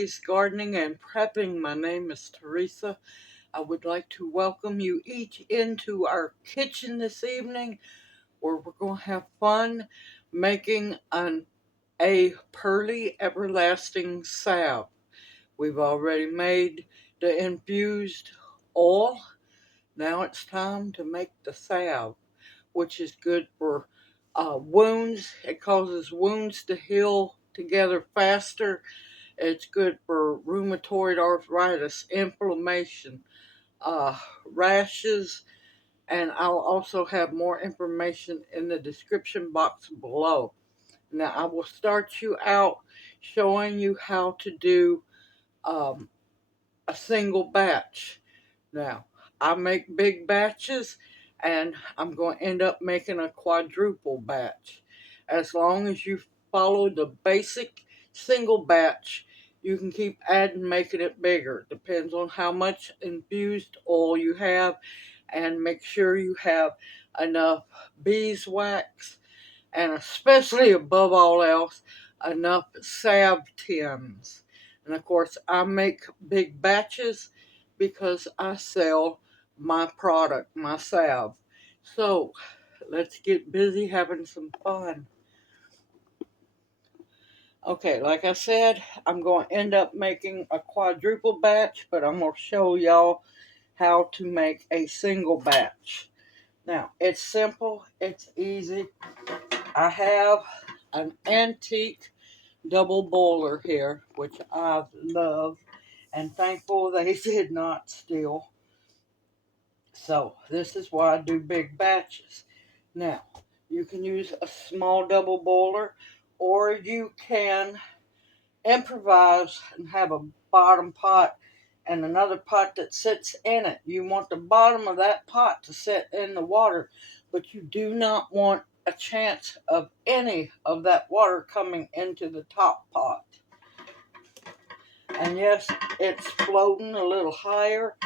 Terry's Gardening and Prepping. My name is Teresa. I would like to welcome you each into our kitchen this evening where we're going to have fun making a Pearly Everlasting Salve. We've already made the infused oil. Now it's time to make the salve, which is good for wounds. It causes wounds to heal together faster. It's good for rheumatoid arthritis, inflammation, rashes, and I'll also have more information in the description box below. Now, I will start you out showing you how to do um, a single batch. Now, I make big batches, and I'm going to end up making a quadruple batch. As long as you follow the basic single batch, you can keep adding, making it bigger. Depends on how much infused oil you have, and make sure you have enough beeswax, and especially above all else, enough salve tins. And of course, I make big batches because I sell my product, my salve. So let's get busy having some fun. Okay, like I said, I'm going to end up making a quadruple batch, but I'm going to show y'all how to make a single batch. Now, it's simple, it's easy. I have an antique double boiler here, which I love, and thankful they did not steal. So this is why I do big batches. Now, you can use a small double boiler, or you can improvise and have a bottom pot and another pot that sits in it. You want the bottom of that pot to sit in the water, but you do not want a chance of any of that water coming into the top pot. And yes, it's floating a little higher.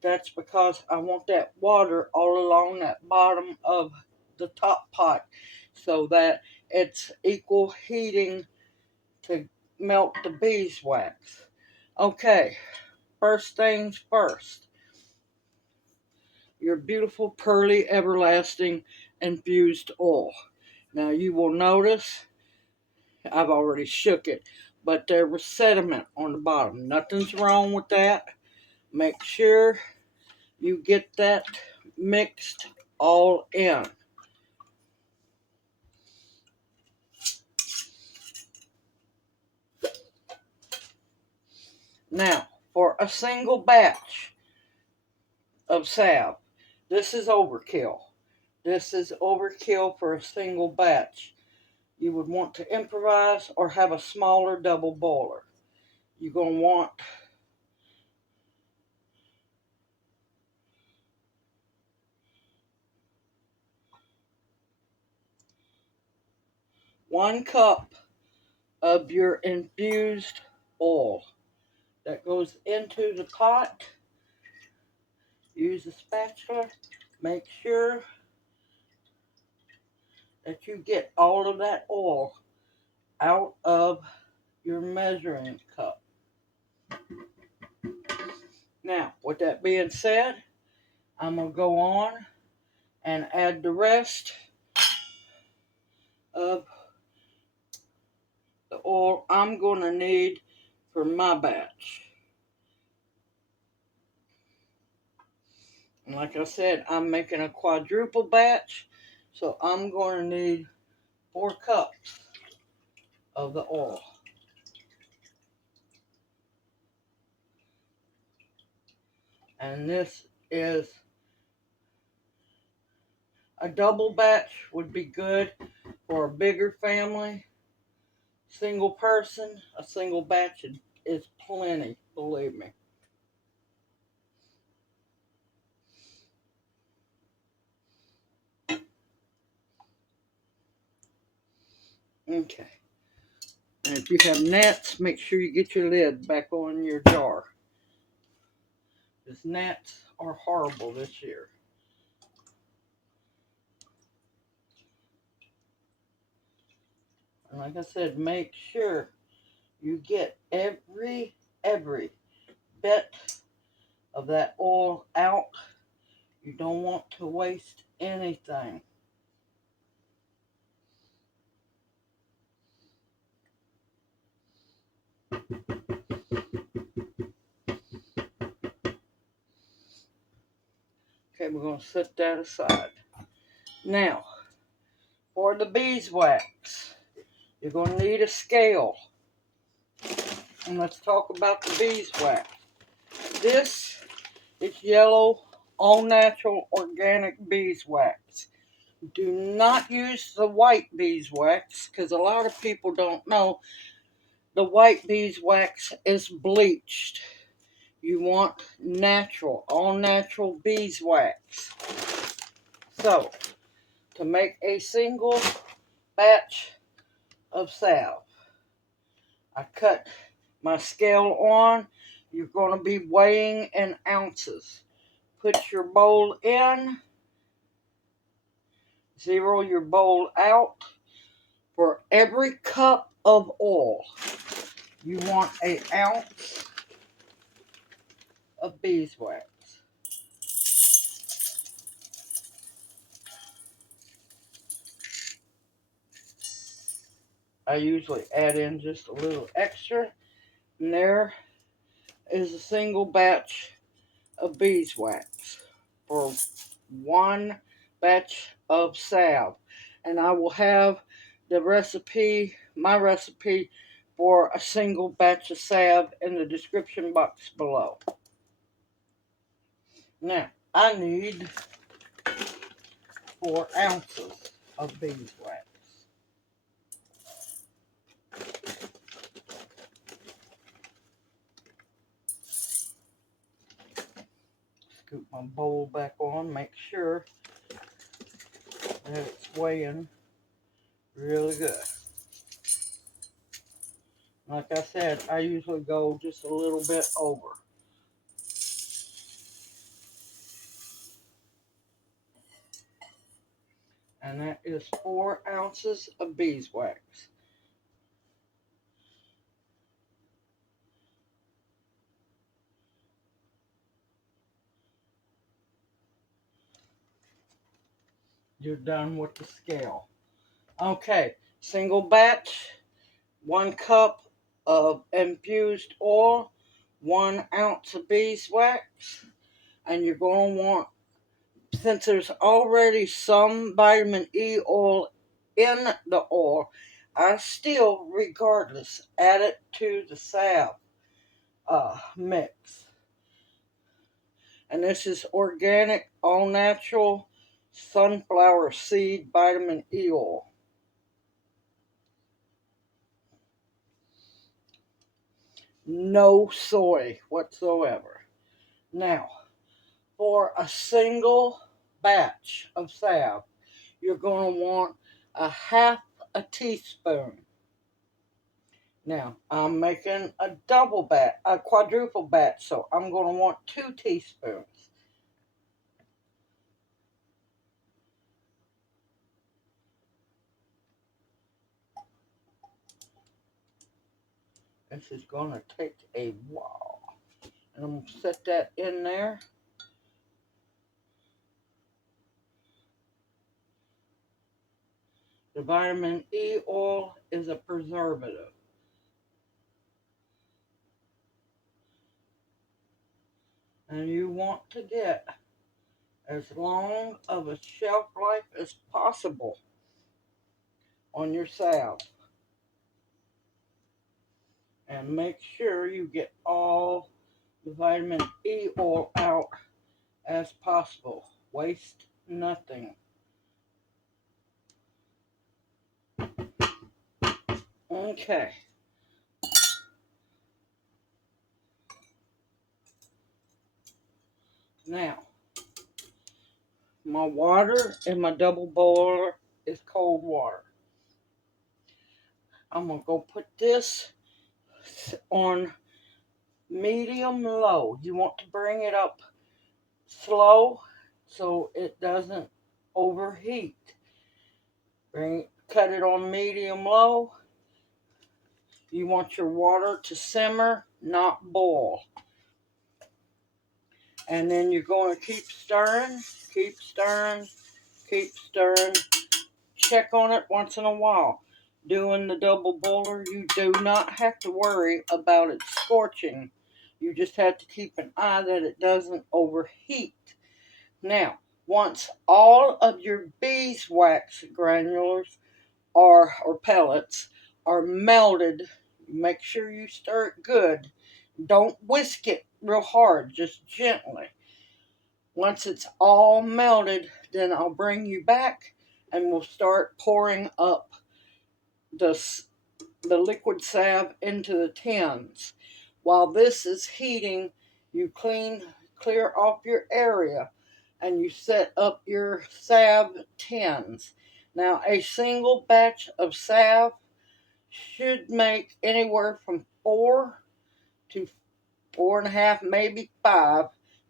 That's because I want that water all along that bottom of the top pot so that it's equal heating to melt the beeswax. Okay, first things first. Your beautiful Pearly Everlasting infused oil. Now you will notice I've already shook it, but there was sediment on the bottom. Nothing's wrong with that. Make sure you get that mixed all in. Now, for a single batch of salve, this is overkill. This is overkill for a single batch. You would want to improvise or have a smaller double boiler. You're going to want one cup of your infused oil that goes into the pot. Use a spatula. Make sure that you get all of that oil out of your measuring cup. Now, with that being said, I'm going to go on and add the rest of the oil I'm going to need for my batch. And like I said, I'm making a quadruple batch, so I'm going to need 4 cups of the oil. And this is a double batch would be good for a bigger family. Single person, a single batch is plenty, believe me. Okay. And if you have gnats, make sure you get your lid back on your jar. Because gnats are horrible this year. And like I said, make sure you get every bit of that oil out. You don't want to waste anything. Okay, we're going to set that aside. Now, for the beeswax, you're going to need a scale. And let's talk about the beeswax. This is yellow, all-natural, organic beeswax. Do not use the white beeswax, because a lot of people don't know the white beeswax is bleached. You want natural, all-natural beeswax. So, to make a single batch of salve, I cut my scale on. You're going to be weighing in ounces. Put your bowl in, zero your bowl out. For every cup of oil, you want an ounce of beeswax. I usually add in just a little extra, and there is a single batch of beeswax for one batch of salve. And I will have the recipe, my recipe for a single batch of salve in the description box below. Now, I need 4 ounces of beeswax. Scoop my bowl back on, make sure that it's weighing really good. Like I said, I usually go just a little bit over. And that is 4 ounces of beeswax. You're done with the scale. Okay, single batch, 1 cup of infused oil, 1 ounce of beeswax, and you're going to want, since there's already some vitamin E oil in the oil, I still, regardless, add it to the salve mix. And this is organic, all natural sunflower seed vitamin E oil. No soy whatsoever. Now, for a single batch of salve, you're going to want a half a teaspoon. Now, I'm making a quadruple batch, so I'm going to want 2 teaspoons. This is going to take a while. And I'm going to set that in there. The vitamin E oil is a preservative. And you want to get as long of a shelf life as possible on your salve. And make sure you get all the vitamin E oil out as possible. Waste nothing. Okay. Now, my water in my double boiler is cold water. I'm going to go put this on medium low. You want to bring it up slow so it doesn't overheat. Cut it on medium low. You want your water to simmer, not boil. And then you're going to keep stirring, keep stirring, keep stirring. Check on it once in a while. Doing the double boiler, you do not have to worry about it scorching. You just have to keep an eye that it doesn't overheat. Now, once all of your beeswax granules or pellets are melted, make sure you stir it good. Don't whisk it real hard, just gently. Once it's all melted, then I'll bring you back and we'll start pouring up the liquid salve into the tins. While this is heating, you clear off your area and you set up your salve tins. Now, a single batch of salve should make anywhere from 4 to 4.5, maybe 5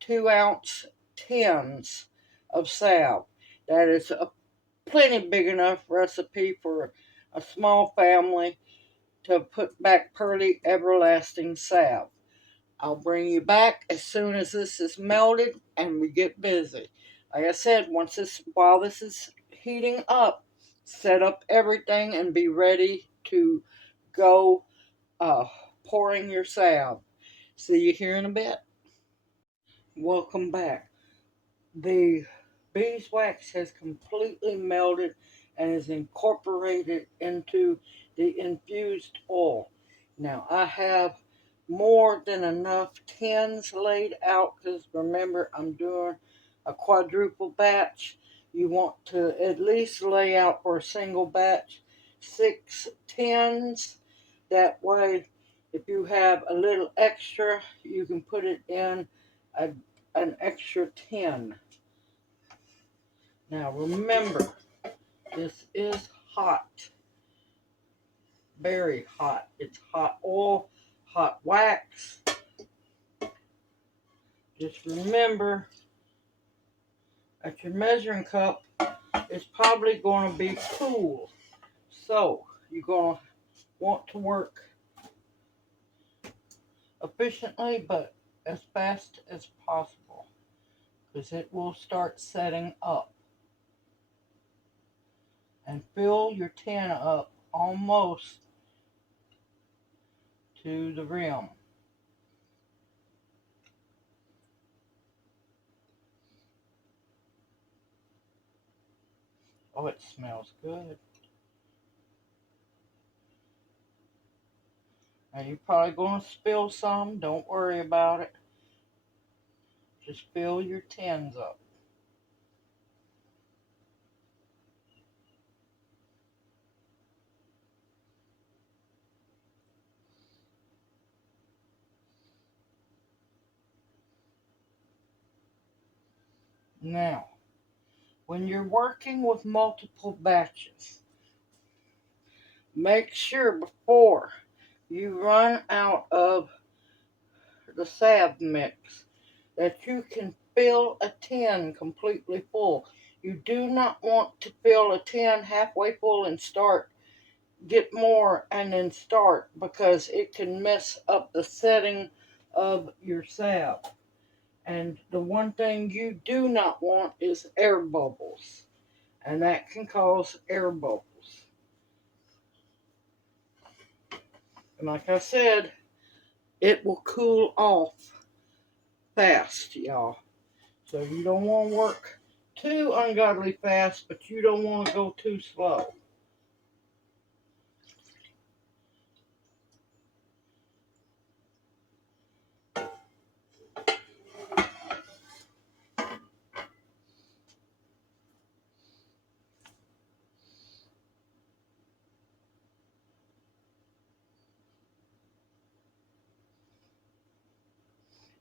2-ounce tins of salve. That is a plenty big enough recipe for a small family to put back Pearly everlasting salve. I'll bring you back as soon as this is melted and we get busy. Like I said, while this is heating up, set up everything and be ready to go pouring your salve. See you here in a bit. Welcome back. The beeswax has completely melted and is incorporated into the infused oil. Now I have more than enough tins laid out because remember I'm doing a quadruple batch. You want to at least lay out for a single batch 6 tins. That way if you have a little extra you can put it in an extra tin. Now remember, this is hot, very hot. It's hot oil, hot wax. Just remember that your measuring cup is probably going to be cool. So you're going to want to work efficiently but as fast as possible because it will start setting up. And fill your tin up almost to the rim. Oh, it smells good. Now you're probably going to spill some. Don't worry about it. Just fill your tins up. Now, when you're working with multiple batches, make sure before you run out of the salve mix that you can fill a tin completely full. You do not want to fill a tin halfway full and get more and then start because it can mess up the setting of your salve. And the one thing you do not want is air bubbles. And that can cause air bubbles. And like I said, it will cool off fast, y'all. So you don't want to work too ungodly fast, but you don't want to go too slow.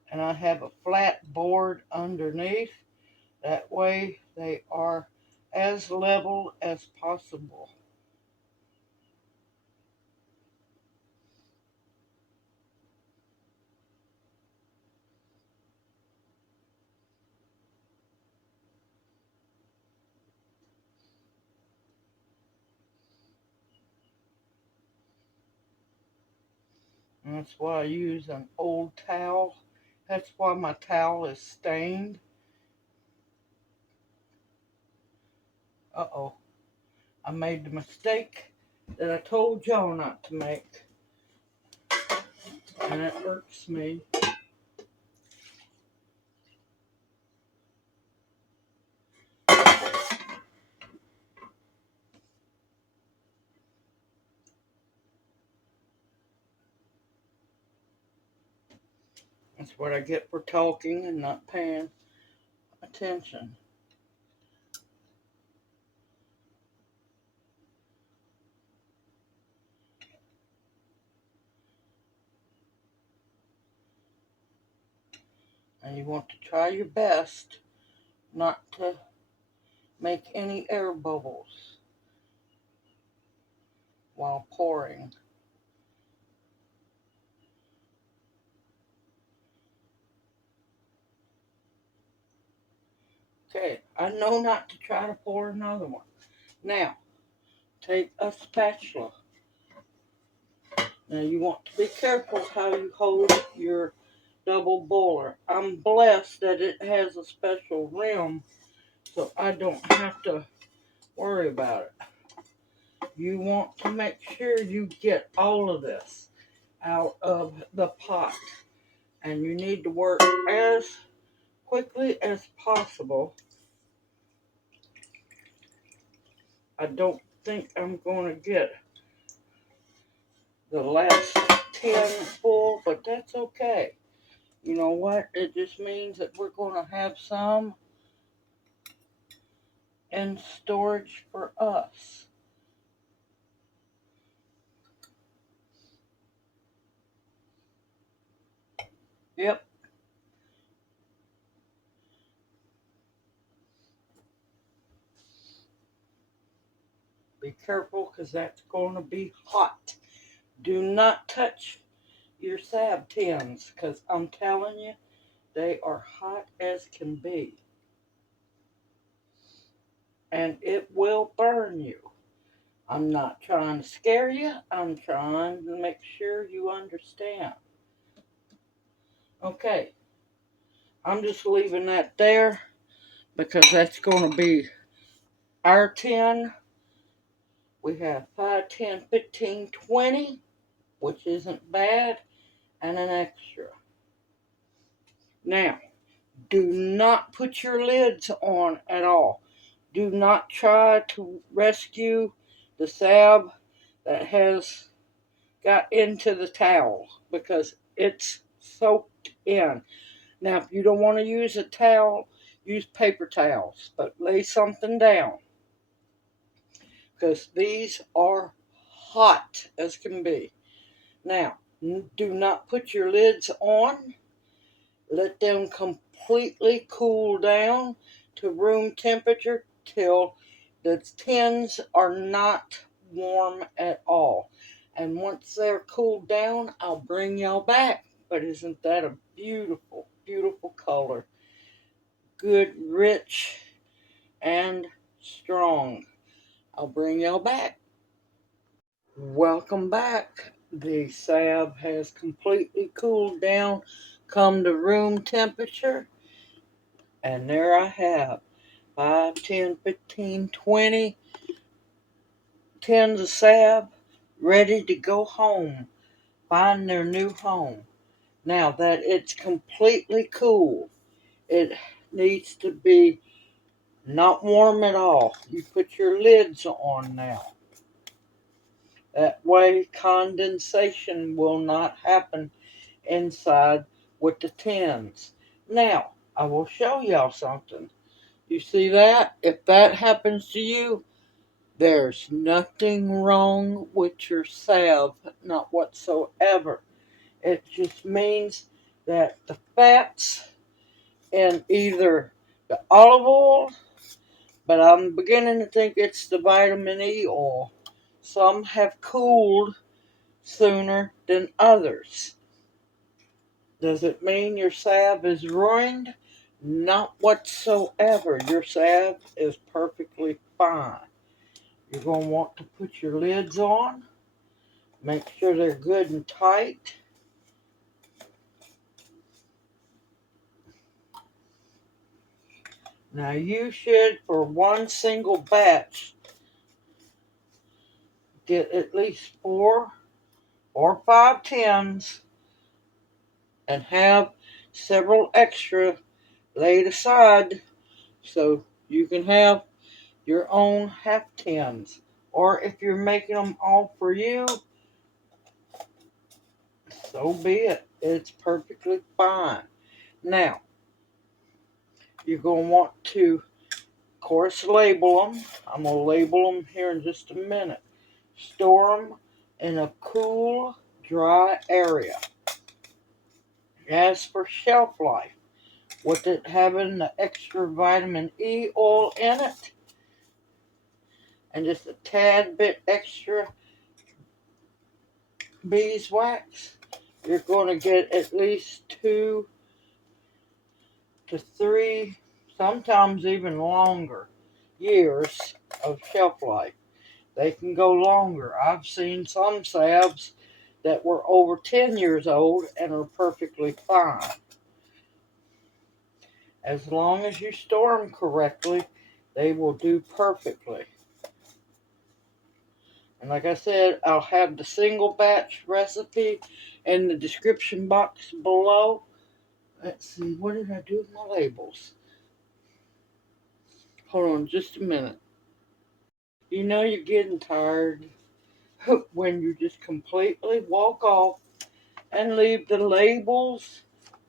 And I have a flat board underneath. That way they are as level as possible. And that's why I use an old towel. That's why my towel is stained. Uh-oh. I made the mistake that I told y'all not to make. And it irks me. That's what I get for talking and not paying attention. And you want to try your best not to make any air bubbles while pouring. Okay, I know not to try to pour another one. Now, take a spatula. Now you want to be careful how you hold your double boiler. I'm blessed that it has a special rim, so I don't have to worry about it. You want to make sure you get all of this out of the pot. And you need to work as quickly as possible. I don't think I'm going to get the last 10 full, but that's okay. You know what? It just means that we're going to have some in storage for us. Yep. Be careful because that's going to be hot. Do not touch your salve tins because I'm telling you, they are hot as can be. And it will burn you. I'm not trying to scare you. I'm trying to make sure you understand. Okay. I'm just leaving that there because that's going to be our 10. We have 5, 10, 15, 20, which isn't bad, and an extra. Now, do not put your lids on at all. Do not try to rescue the salve that has got into the towel because it's soaked in. Now, if you don't want to use a towel, use paper towels, but lay something down because these are hot as can be. Now, do not put your lids on. Let them completely cool down to room temperature till the tins are not warm at all. And once they're cooled down, I'll bring y'all back. But isn't that a beautiful, beautiful color? Good, rich, and strong. I'll bring y'all back. Welcome back. The salve has completely cooled down, come to room temperature. And there I have 5, 10, 15, 20 tins of salve ready to go home, find their new home. Now that it's completely cool, it needs to be not warm at all. You put your lids on now. That way condensation will not happen inside with the tins. Now, I will show y'all something. You see that? If that happens to you, there's nothing wrong with your salve, not whatsoever. It just means that the fats in either the olive oil, but I'm beginning to think it's the vitamin E oil. Some have cooled sooner than others. Does it mean your salve is ruined? Not whatsoever. Your salve is perfectly fine. You're going to want to put your lids on. Make sure they're good and tight. Now you should, for one single batch, get at least 4 or 5 tins and have several extra laid aside so you can have your own half tins. Or if you're making them all for you, so be it. It's perfectly fine. Now, you're going to want to, of course, label them. I'm going to label them here in just a minute. Store them in a cool, dry area. As for shelf life, with it having the extra vitamin E oil in it, and just a tad bit extra beeswax, you're going to get at least 2 to 3, sometimes even longer, years of shelf life. They can go longer. I've seen some salves that were over 10 years old and are perfectly fine. As long as you store them correctly, they will do perfectly. And like I said, I'll have the single batch recipe in the description box below. Let's see, what did I do with my labels? Hold on just a minute. You know you're getting tired when you just completely walk off and leave the labels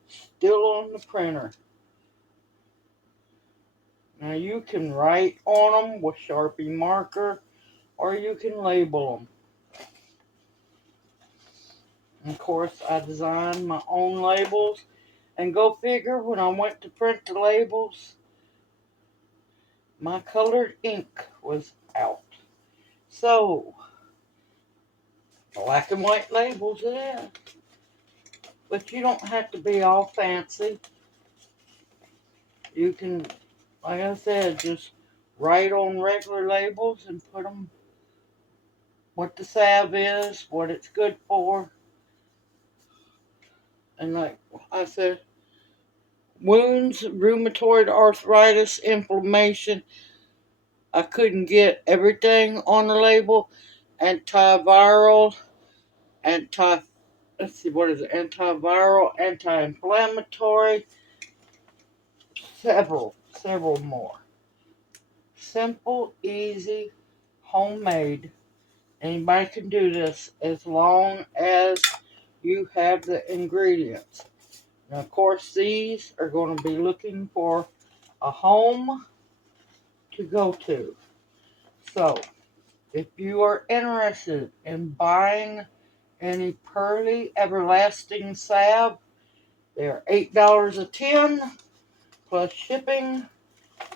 still on the printer. Now you can write on them with Sharpie marker, or you can label them. And of course, I designed my own labels, and go figure, when I went to print the labels, my colored ink was out. So, black and white labels, yeah. But you don't have to be all fancy. You can, like I said, just write on regular labels and put them what the salve is, what it's good for. And like I said, wounds, rheumatoid arthritis, inflammation. I couldn't get everything on the label. Antiviral, let's see, what is it? Antiviral, anti-inflammatory, several more. Simple, easy, homemade. Anybody can do this as long as you have the ingredients. Now, of course, these are going to be looking for a home to go to. So, if you are interested in buying any Pearly Everlasting Salve, they're $8 a tin plus shipping.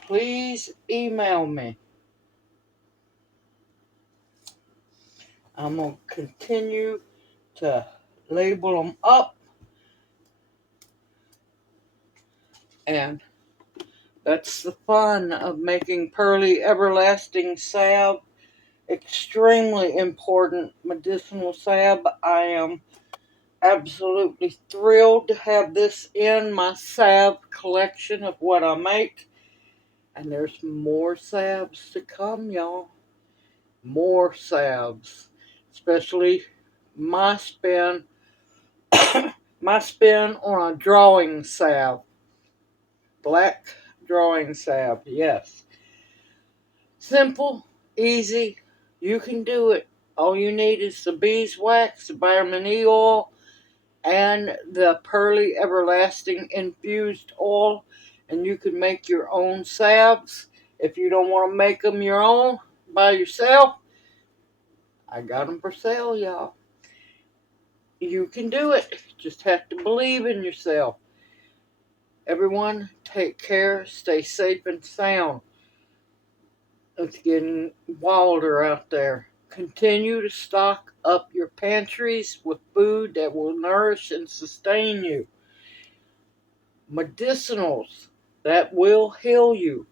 Please email me. I'm going to continue to label them up, and that's the fun of making Pearly Everlasting Salve. Extremely important medicinal salve. I am absolutely thrilled to have this in my salve collection of what I make. And there's more salves to come, y'all. More salves. Especially my spin on a drawing salve. Black drawing salve, yes. Simple, easy, you can do it. All you need is the beeswax, the vitamin E oil, and the Pearly Everlasting infused oil, and you can make your own salves. If you don't want to make them your own by yourself, I got them for sale, y'all. You can do it. Just have to believe in yourself. Everyone, take care, stay safe and sound. It's getting wilder out there. Continue to stock up your pantries with food that will nourish and sustain you. Medicinals that will heal you.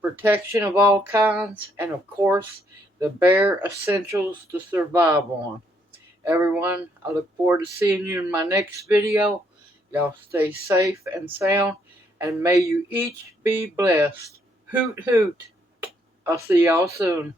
Protection of all kinds. And of course, the bare essentials to survive on. Everyone, I look forward to seeing you in my next video. Y'all stay safe and sound. and may you each be blessed. Hoot, hoot. I'll see y'all soon.